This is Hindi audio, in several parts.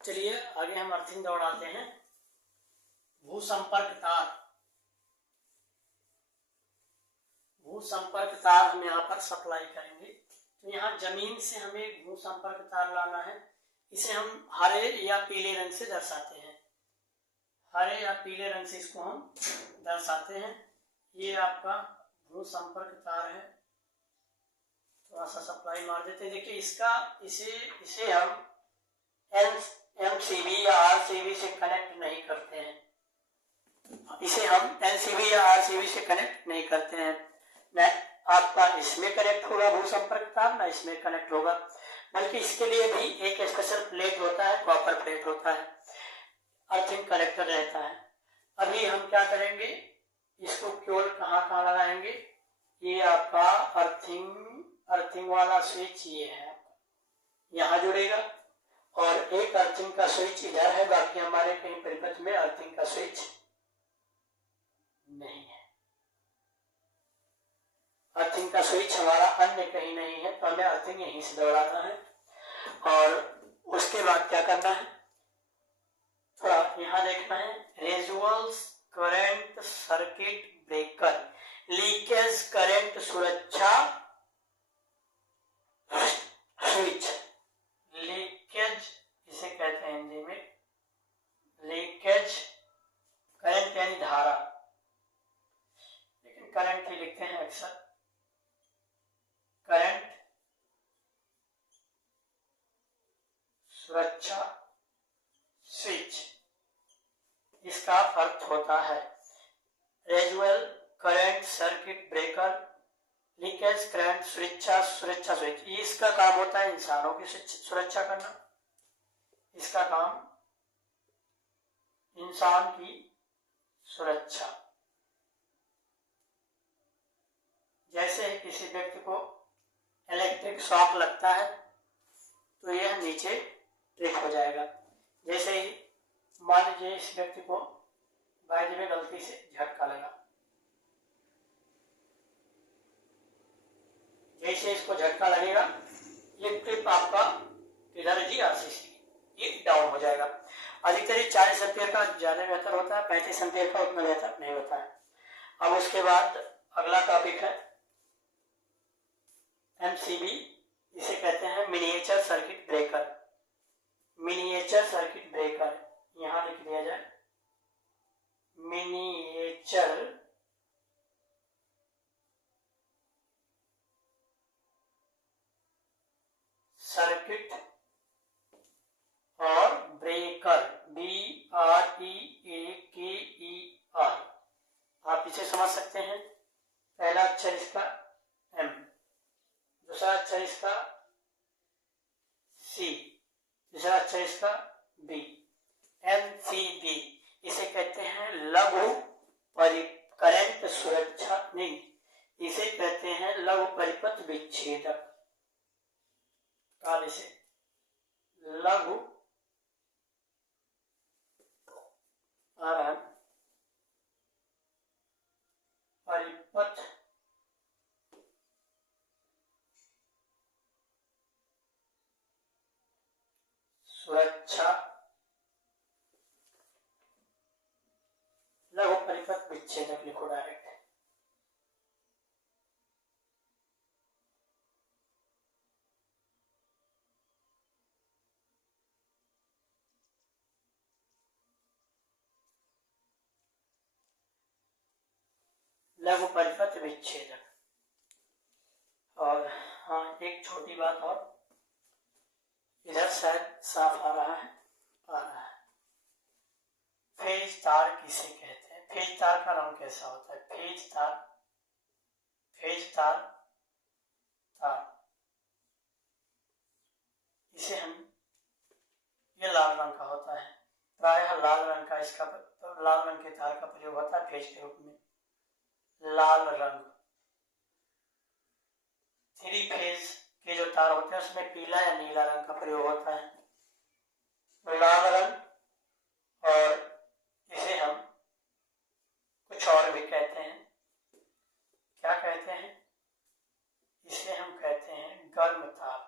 चलिए आगे हम अर्थिंग दौड़ाते हैं। भू संपर्क तार, भू संपर्क तार हम यहाँ पर सप्लाई करेंगे। तो यहाँ जमीन से हमें भू संपर्क तार लाना है। इसे हम हरे या पीले रंग से दर्शाते हैं। हरे या पीले रंग से इसको हम दर्शाते हैं। ये आपका भू संपर्क तार है। थोड़ा सा सप्लाई मार देते हैं। देखिए इसे हम MCB या RCB से कनेक्ट नहीं करते हैं। इसे हम NCB या RCB से कनेक्ट नहीं करते हैं। न आपका इसमें कनेक्ट होगा भू संपर्क तार, न इसमें कनेक्ट होगा, बल्कि इसके लिए भी एक स्पेशल प्लेट होता है, कॉपर प्लेट होता है, अर्थिंग कनेक्टर रहता है। अभी हम क्या करेंगे, इसको केवल कहाँ लगाएंगे, ये आपका अर्थिंग वाला स्विच ये है, यहाँ जुड़ेगा, और एक अर्थिंग का स्विच इधर है। बाकी हमारे कहीं परिपथ में अर्थिंग का स्विच नहीं है। अर्थिंग का स्विच हमारा अन्य कहीं नहीं है, तो हमें अर्थिंग यहीं से दौड़ाना है। और उसके बाद क्या करना है, थोड़ा यहाँ देखना है, रेजुअल current circuit breaker, leakage current सुरक्षा स्विच। लीकेज इसे कहते हैं हिंदी में, लीकेज करंट यानी धारा, लेकिन करंट ही लिखते हैं अक्सर। करंट सुरक्षा स्विच, इसका अर्थ होता है रेजुअल current circuit breaker, leakage current सुरक्षा स्विच। इसका काम होता है इंसानों की सुरक्षा करना। इसका काम इंसान की सुरक्षा। जैसे किसी व्यक्ति को इलेक्ट्रिक शॉक लगता है तो यह नीचे ट्रिप हो जाएगा। जैसे ही मान लीजिए इस व्यक्ति को बाइक में गलती से झटका लगा, जैसे इसको झटका लगेगा ये ट्रिप आपका किधर जी, RCC, ये डाउन हो जाएगा। अधिकतर 40 एम्पियर का ज्यादा बेहतर होता है, 35 एम्पियर का उतना बेहतर नहीं होता है। अब उसके बाद अगला टॉपिक है MCB, इसे कहते हैं miniature circuit breaker. Miniature circuit breaker यहां लिख दिया जाए, मिनिएचर सर्किट और ब्रेकर, BREAKER। आप इसे समझ सकते हैं। पहला अक्षर इसका M, दूसरा अक्षर इसका C, तीसरा अक्षर इसका B। MCB इसे कहते हैं लघु करंट सुरक्षा, नहीं, इसे कहते हैं लघु परिपथ विच्छेदक। काल इसे लघु परिपथ सुरक्षा, लघु परिपथ विच्छेदक लिखो डायरेक्ट। लघु परिपथ विच्छेदक। और हाँ, एक छोटी बात और, इधर शायद साफ आ रहा है, फेज तार किसे कहते हैं? फेज तार का रंग कैसा होता है? फेज तार इसे हम, ये लाल रंग का होता है, प्रायः लाल रंग का इसका, लाल रंग के तार का प्रयोग होता है फेज के रूप में। लाल रंग, 3 फेज के जो तार होते हैं उसमें पीला या नीला रंग का प्रयोग होता है, लाल रंग। और इसे हम कुछ और भी कहते हैं। क्या कहते हैं? इसे हम कहते हैं गर्म तार।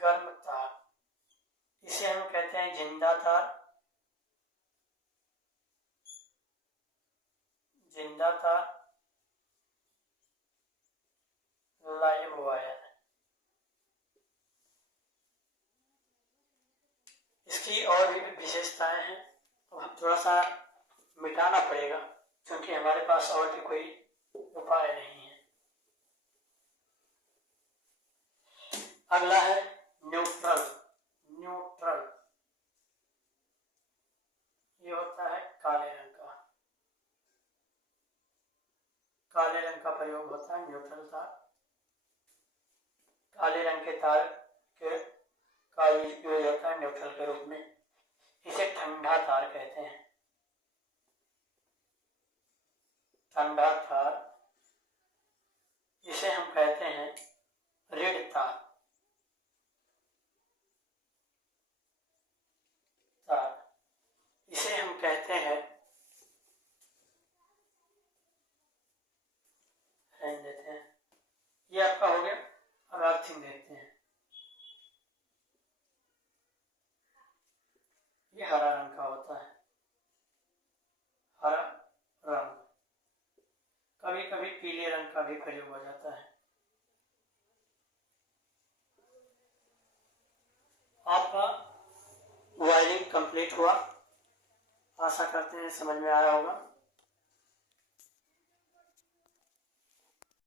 गर्म तार जिंदा तार, जिंदा तार, लाइव वायर। इसकी और भी विशेषताएं हैं, तो हम थोड़ा सा मिटाना पड़ेगा क्योंकि हमारे पास और भी कोई उपाय नहीं है। अगला है न्यूट्रल। न्यूट्रल ये होता है काले रंग का, काले रंग का प्रयोग होता है न्यूट्रल तार। काले रंग के तार का यूज होता है न्यूट्रल के रूप में। इसे ठंडा तार कहते हैं, ठंडा तार। इसे हम कहते हैं ऋण तार। इसे हम कहते हैं, देते हैं, ये आपका हो गया। अब अर्थिंग देखते हैं। ये हरा रंग का होता है, हरा रंग। कभी कभी पीले रंग का भी प्रयोग हो जाता है। आपका वायरिंग कंप्लीट हुआ, आशा करते हैं समझ में आया होगा।